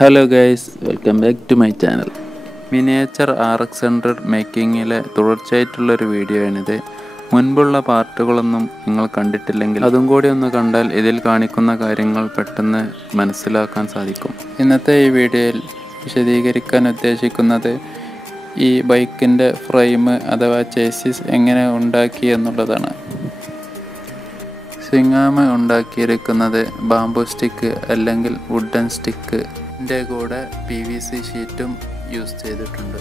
Hello guys, welcome back to my channel. Miniature RX100 മേക്കിങ്ങിലെ തുടർച്ചയായിട്ടുള്ളൊരു video ആണിത്. മുൻപുള്ള പാർട്ടുകളൊന്നും നിങ്ങൾ കണ്ടിട്ടില്ലെങ്കിൽ അതും കൂടി ഒന്ന് കണ്ടാൽ ഇതിൽ കാണിക്കുന്ന കാര്യങ്ങൾ പെട്ടെന്ന് മനസ്സിലാക്കാൻ സാധിക്കും. ഇന്നത്തെ ഈ വീഡിയോയിൽ വിശദീകരിക്കാൻ ഉദ്ദേശിക്കുന്നത് ഈ ബൈക്കിൻ്റെ ഫ്രെയിം അഥവാ ചേസിസ് എങ്ങനെ ഉണ്ടാക്കി എന്നുള്ളതാണ്. സിങ്ങാമ ഉണ്ടാക്കിയിരിക്കുന്നത് ബാംബു സ്റ്റിക്ക് അല്ലെങ്കിൽ വുഡൻ സ്റ്റിക്ക് ൻ്റെ കൂടെ PVC ഷീറ്റും യൂസ് ചെയ്തിട്ടുണ്ട്.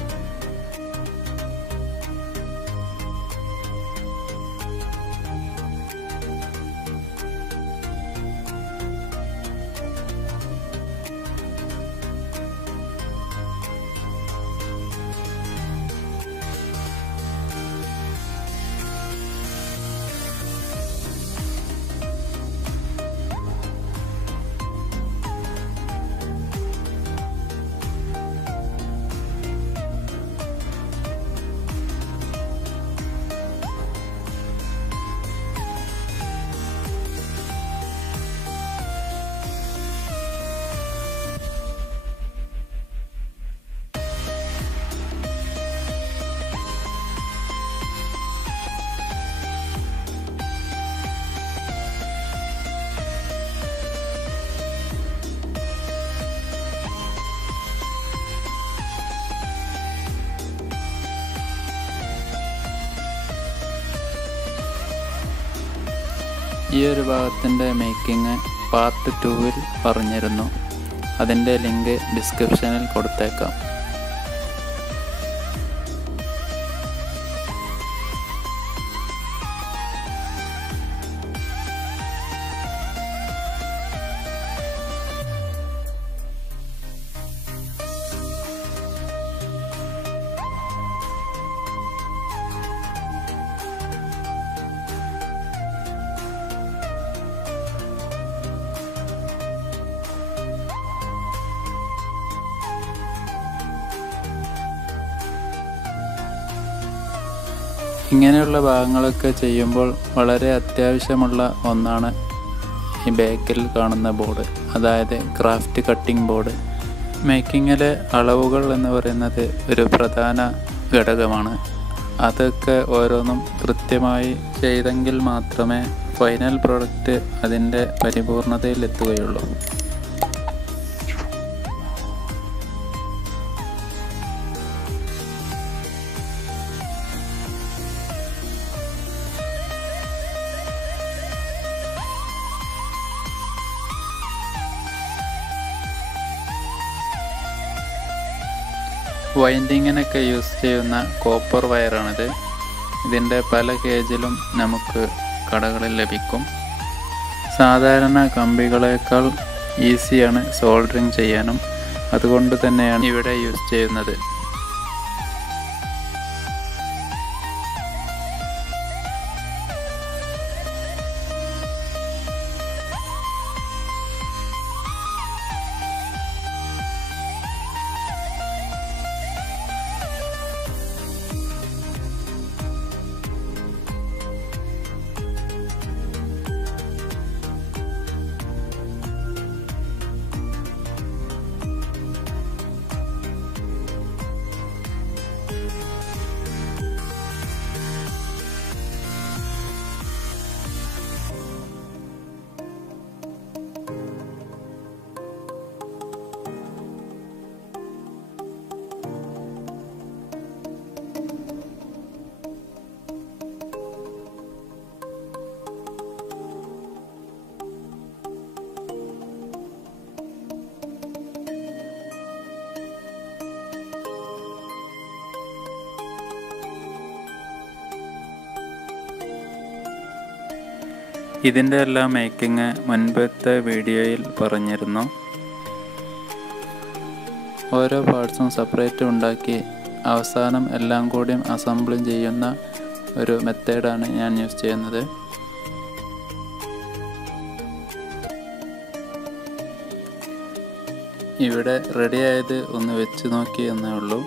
ഈ ഒരു ഭാഗത്തിൻ്റെ മേക്കിംഗ് പാർട്ട് 2-ൽ പറഞ്ഞിരുന്നു. അതിൻ്റെ ലിങ്ക് ഡിസ്ക്രിപ്ഷനിൽ കൊടുത്തേക്കാം. ഇങ്ങനെയുള്ള ഭാഗങ്ങളൊക്കെ ചെയ്യുമ്പോൾ വളരെ അത്യാവശ്യമുള്ള ഒന്നാണ് ഈ ബാക്കിൽ കാണുന്ന ബോർഡ്, അതായത് ക്രാഫ്റ്റ് കട്ടിംഗ് ബോർഡ്. മേക്കിങ്ങിലെ അളവുകൾ എന്ന് പറയുന്നത് ഒരു പ്രധാന ഘടകമാണ്. അതൊക്കെ ഓരോന്നും കൃത്യമായി ചെയ്തെങ്കിൽ മാത്രമേ ഫൈനൽ പ്രോഡക്റ്റ് അതിൻ്റെ പരിപൂർണതയിലെത്തുകയുള്ളൂ. വൈൻഡിങ്ങിനൊക്കെ യൂസ് ചെയ്യുന്ന കോപ്പർ വയറാണിത്. ഇതിൻ്റെ പല ഗേജിലും നമുക്ക് കടകളിൽ ലഭിക്കും. സാധാരണ കമ്പികളേക്കാൾ ഈസിയാണ് സോൾഡറിങ് ചെയ്യാനും, അതുകൊണ്ട് തന്നെയാണ് ഇവിടെ യൂസ് ചെയ്യുന്നത്. ഇതിൻ്റെ എല്ലാം മേക്കിംഗ് മുൻപത്തെ വീഡിയോയിൽ പറഞ്ഞിരുന്നു. ഓരോ പാർട്സും സെപ്പറേറ്റ് ഉണ്ടാക്കി അവസാനം എല്ലാം കൂടിയും അസംബിൾ ചെയ്യുന്ന ഒരു മെത്തേഡാണ് ഞാൻ യൂസ് ചെയ്യുന്നത്. ഇവിടെ റെഡിയായത് ഒന്ന് വെച്ച് നോക്കി എന്നേ ഉള്ളൂ.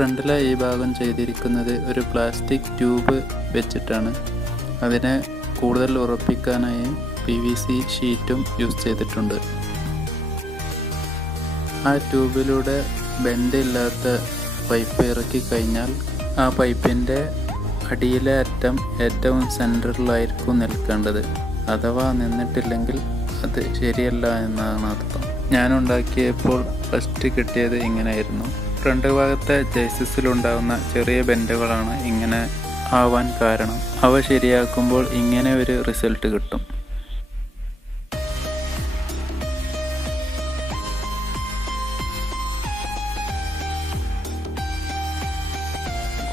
ഫ്രണ്ടിലെ ഈ ഭാഗം ചെയ്തിരിക്കുന്നത് ഒരു പ്ലാസ്റ്റിക് ട്യൂബ് വെച്ചിട്ടാണ്. അതിനെ കൂടുതൽ ഉറപ്പിക്കാനായി PVC ഷീറ്റും യൂസ് ചെയ്തിട്ടുണ്ട്. ആ ട്യൂബിലൂടെ ബെൻഡ് ഇല്ലാത്ത പൈപ്പ് ഇറക്കി കഴിഞ്ഞാൽ ആ പൈപ്പിൻ്റെ അടിയിലെ അറ്റം ഏറ്റവും സെൻറ്ററിലായിരിക്കും നിൽക്കേണ്ടത്. അഥവാ നിന്നിട്ടില്ലെങ്കിൽ അത് ശരിയല്ല എന്നാണ് അർത്ഥം. ഞാനുണ്ടാക്കിയപ്പോൾ ഫസ്റ്റ് കിട്ടിയത് ഇങ്ങനെയായിരുന്നു. ഫ്രണ്ട് ഭാഗത്തെ ജേഴ്സിസിലുണ്ടാകുന്ന ചെറിയ ബെൻഡുകളാണ് ഇങ്ങനെ ആവാൻ കാരണം. അവ ശരിയാക്കുമ്പോൾ ഇങ്ങനെ ഒരു റിസൾട്ട് കിട്ടും.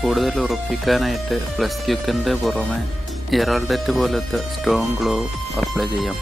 കൂടുതൽ ഉറപ്പിക്കാനായിട്ട് ഫ്ലക്സ് ക്യൂക്കിൻ്റെ പുറമെ എറാൾഡറ്റ് പോലത്തെ സ്ട്രോങ് ഗ്ലോ അപ്ലൈ ചെയ്യാം.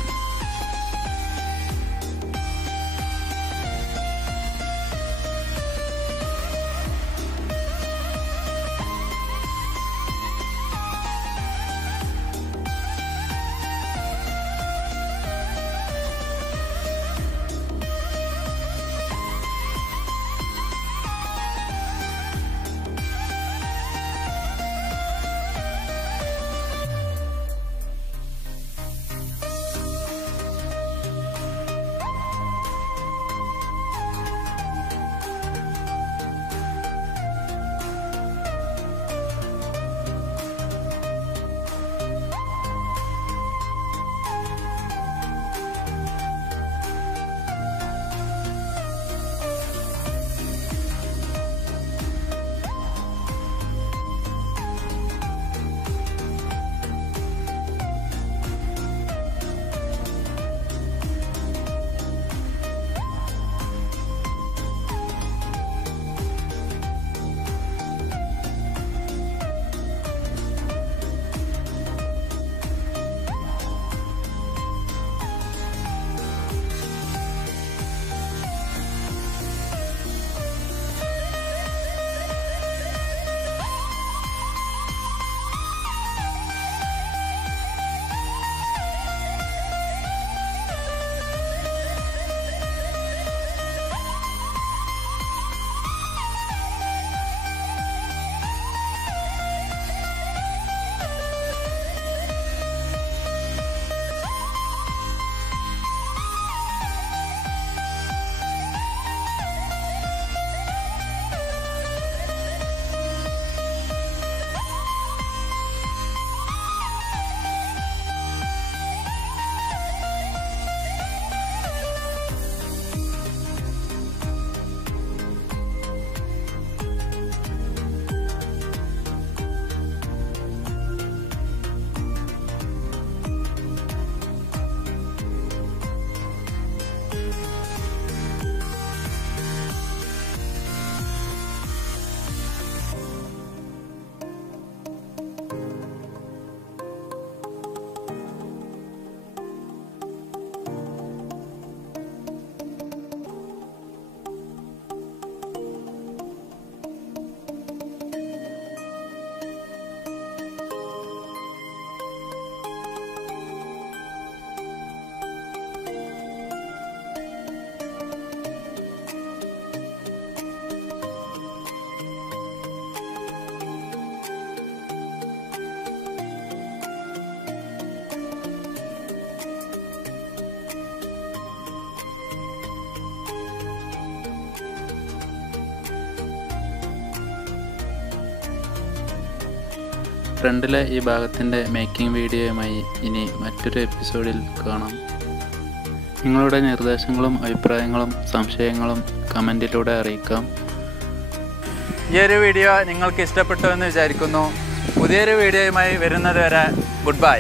ഫ്രണ്ടിലെ ഈ ഭാഗത്തിൻ്റെ മേക്കിംഗ് വീഡിയോയുമായി ഇനി മറ്റൊരു എപ്പിസോഡിൽ കാണാം. നിങ്ങളുടെ നിർദ്ദേശങ്ങളും അഭിപ്രായങ്ങളും സംശയങ്ങളും കമൻറ്റിലൂടെ അറിയിക്കാം. ഈ ഒരു വീഡിയോ നിങ്ങൾക്ക് ഇഷ്ടപ്പെട്ടു എന്ന് വിചാരിക്കുന്നു. പുതിയൊരു വീഡിയോയുമായി വരുന്നത് വരെ ഗുഡ് ബൈ.